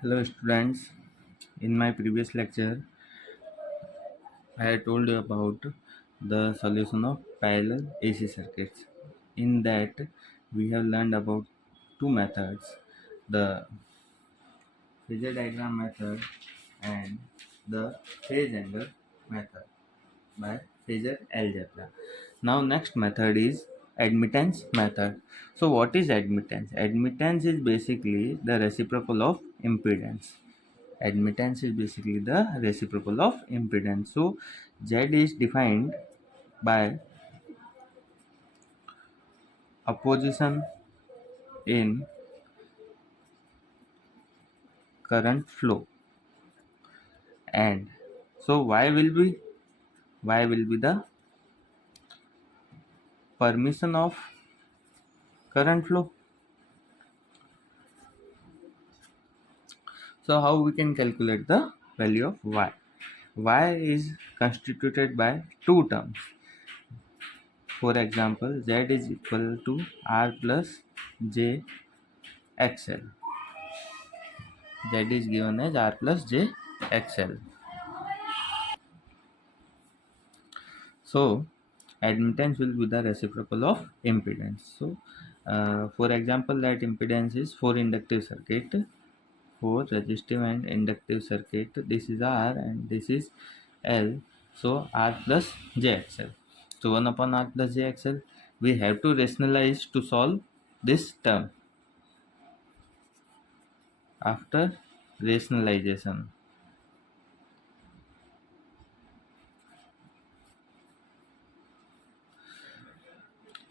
Hello students, in my previous lecture I had told you about the solution of parallel AC circuits. In that we have learned about two methods, the phasor diagram method and the phase angle method by phasor algebra. Now next method is admittance method. So what is admittance? Admittance is basically the reciprocal of impedance. Admittance is basically the reciprocal of impedance. So Z is defined by opposition in current flow, and so y will be the permission of current flow. So how we can calculate the value of y? Y is constituted by two terms. For example, Z is equal to r plus j xl. Z is given as r plus j xl. So admittance will be the reciprocal of impedance. So for example, that impedance is for inductive circuit, for resistive and inductive circuit. This is R and this is L. So R plus JXL. So 1 upon R plus JXL. We have to rationalize to solve this term. After rationalization,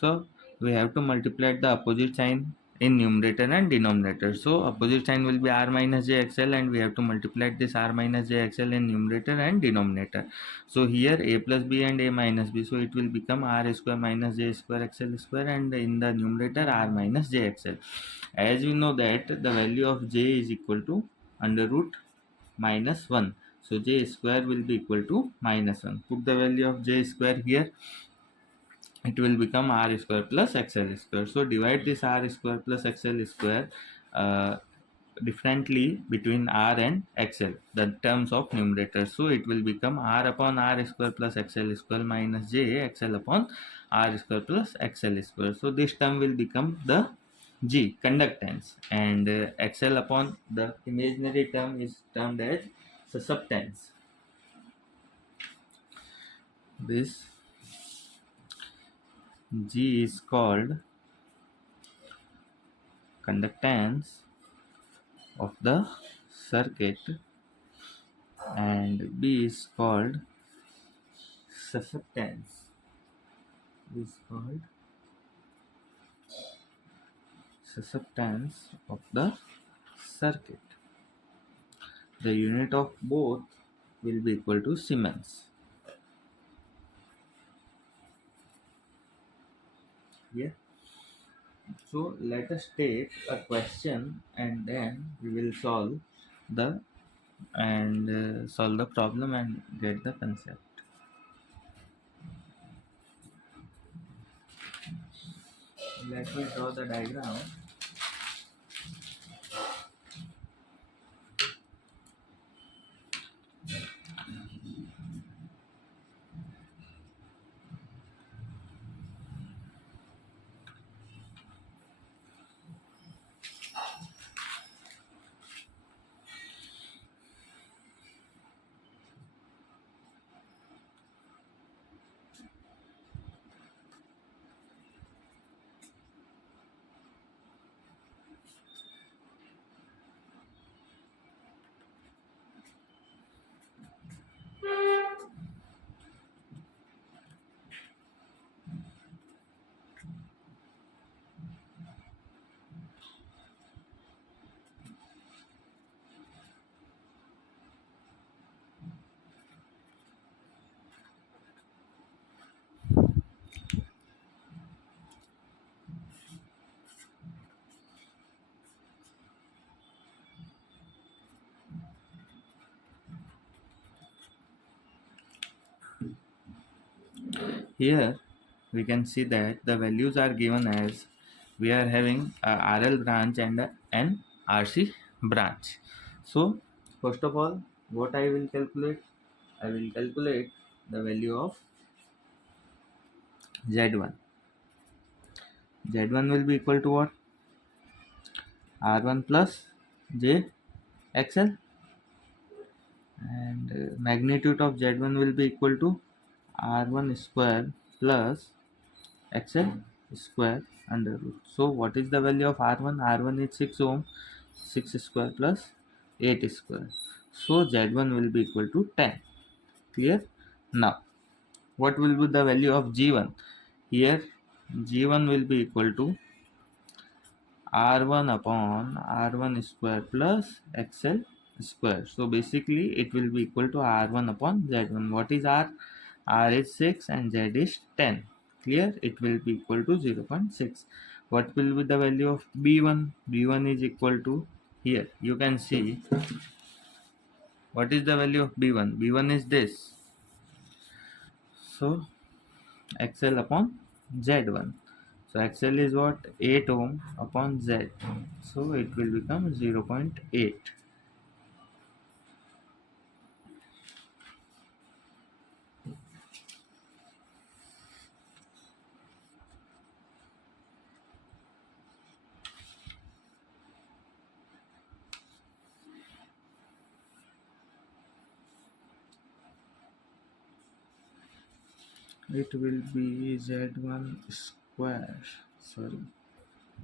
so we have to multiply the opposite sign in numerator and denominator. So opposite sign will be r minus jxl, and we have to multiply this r minus jxl in numerator and denominator. So here a plus b and a minus b, so it will become r square minus j square xl square, and in the numerator r minus jxl. As we know that the value of j is equal to under root minus 1, so j square will be equal to minus 1. Put the value of j square here, it will become r square plus xl square. So divide this r square plus xl square uh, differently between r and xl, the terms of numerator. So it will become r upon r square plus xl square minus j xl upon r square plus xl square. So this term will become the g, conductance, and xl upon the imaginary term is termed as susceptance. This g is called conductance of the circuit, and B is called susceptance. Is called susceptance of the circuit. The unit of both will be equal to Siemens. Yeah. So let us take a question and then we will solve the problem and get the concept. Let me draw the diagram. Here we can see that the values are given as we are having a RL branch and an RC branch. So first of all, what I will calculate? I will calculate the value of z1. Z1 will be equal to what? R1 plus j XL, and magnitude of Z1 will be equal to R1 square plus XL square under root. So what is the value of R1? R1 is 6 ohm, 6 square plus 8 square. So Z1 will be equal to 10. Clear? Now what will be the value of G1? Here G1 will be equal to R1 upon R1 square plus XL square. So basically it will be equal to R1 upon Z1. What is R? R is 6 and Z is 10. Clear? It will be equal to 0.6. What will be the value of B1? B1 is equal to, here you can see what is the value of B1. B1 is this. So XL upon Z1. So XL is what? 8 ohm upon Z. So it will become 0.8. It will be Z1 square. Sorry.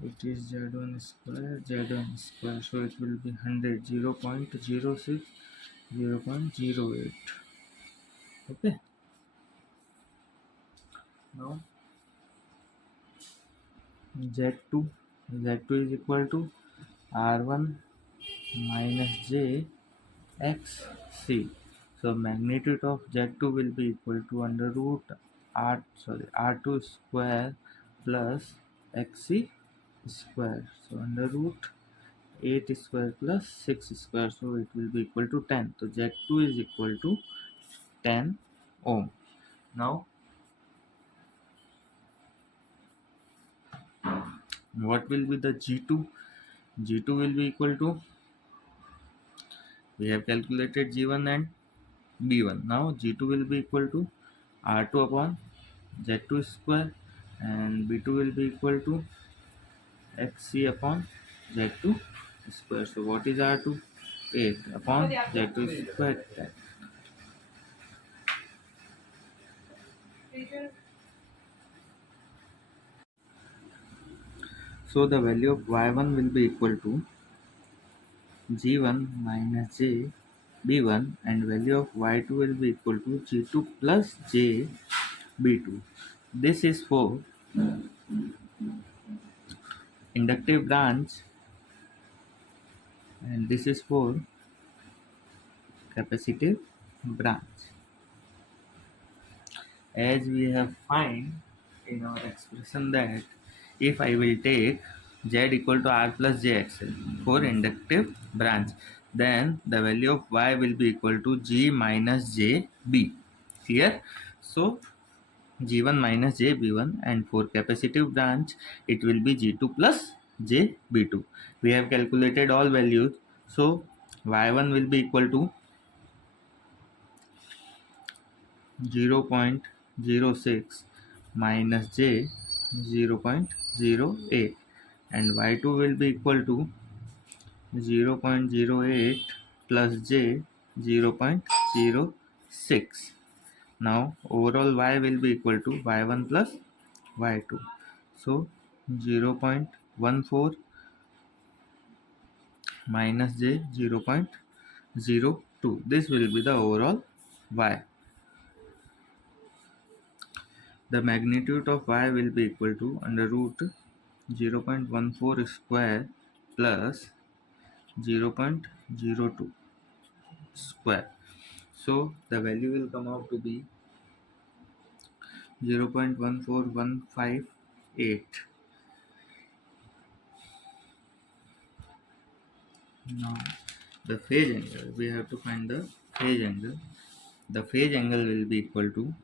It is Z1 square, Z1 square. So it will be 100, 0.06, 0.08. Okay. Now Z2. Z2 is equal to R1 minus J XC. So magnitude of Z2 will be equal to under root R2 square plus XC square. So under root 8 square plus 6 square. So it will be equal to 10. So Z2 is equal to 10 ohm. Now what will be the G2? G2 will be equal to, we have calculated G1 and B1. Now G2 will be equal to R2 upon Z2 square, and B2 will be equal to XC upon Z2 square. So what is R2? 8 upon Z2 square. So the value of Y1 will be equal to G1 minus J B1, and value of Y2 will be equal to G2 plus J B2. This is for inductive branch and this is for capacitive branch. As we have find in our expression that if I will take Z equal to R plus JXL for inductive branch, then the value of Y will be equal to G minus JB. Clear? So G1 minus JB1, and for capacitive branch it will be G2 plus JB2. We have calculated all values. So Y1 will be equal to 0.06 minus J 0.08, and Y2 will be equal to 0.08 plus J 0.06. Now overall Y will be equal to Y1 plus Y2. So 0.14 minus J 0.02. This will be the overall Y. The magnitude of Y will be equal to under root 0.14 square plus 0.02 square. So the value will come out to be 0.14158. Now the phase angle, we have to find the phase angle. The phase angle will be equal to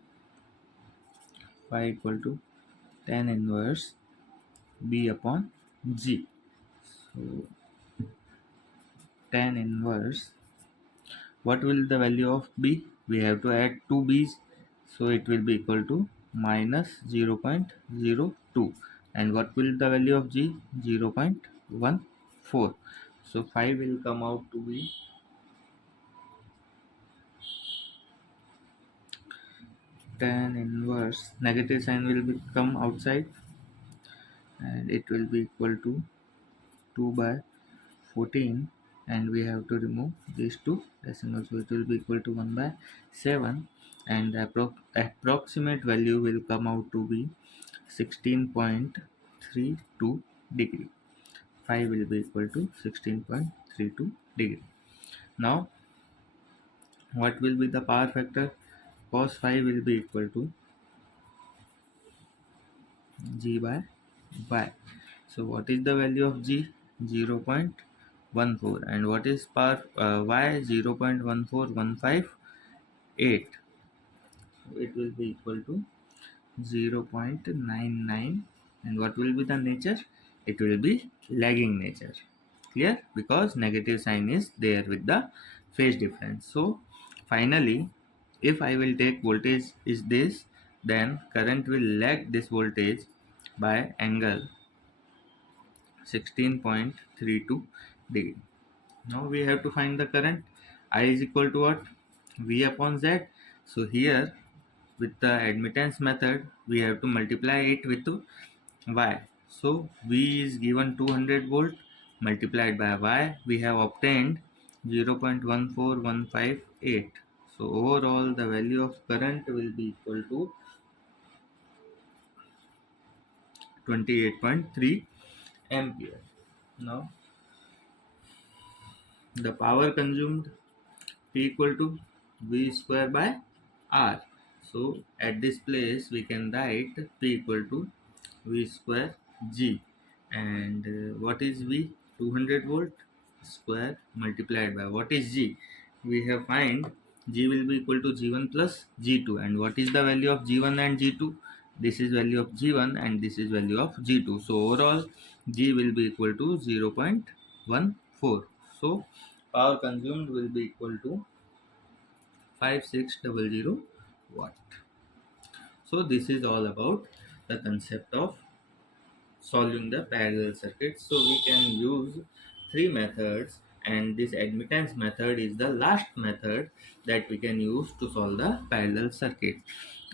phi equal to tan inverse B upon G. So tan inverse, what will the value of b? We have to add two b's, so it will be equal to minus 0.02. And what will the value of g? 0.14. So 5 will come out to be tan inverse, negative sign will become outside, and it will be equal to 2 by 14, and we have to remove these two decimals, so it will be equal to 1 by 7, and the approximate value will come out to be 16.32 degree. 5 will be equal to 16.32 degree. Now what will be the power factor? Cos 5 will be equal to g by y. So what is the value of g? 0.14. And what is power y? 0.14158. So it will be equal to 0.99. And what will be the nature? It will be lagging nature. Clear? Because negative sign is there with the phase difference. So finally, if I will take voltage is this, then current will lag this voltage by angle 16.32 degree. Now we have to find the current. I is equal to what? V upon Z. So here with the admittance method we have to multiply it with Y. So V is given 200 volt multiplied by Y. We have obtained 0.14158. So overall the value of current will be equal to 28.3 ampere. Now the power consumed P equal to V square by R. So at this place we can write P equal to V square G. And what is V? 200 volt square multiplied by what is G? We have find G will be equal to G1 plus G2. And what is the value of G1 and G2? This is value of G1 and this is value of G2. So overall G will be equal to 0.14. So power consumed will be equal to 5600 watt. So this is all about the concept of solving the parallel circuit. So we can use three methods, and this admittance method is the last method that we can use to solve the parallel circuit.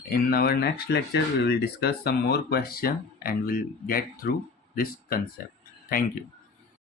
In our next lecture we will discuss some more question and we'll get through this concept. Thank you.